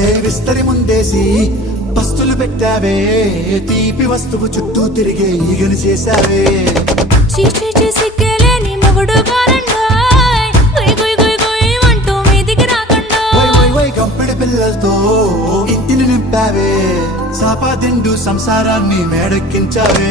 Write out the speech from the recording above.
విస్తరి ముందేసి పస్తులు పెట్టావే తీపి వస్తువు చుట్టూ తిరిగే ఈగను చేశావే. కేలేని మొగుడు గంపెడి పిల్లలతో ఇంటిని నింపావే సాపాదిండు సంసారాన్ని మేడెక్కించావే.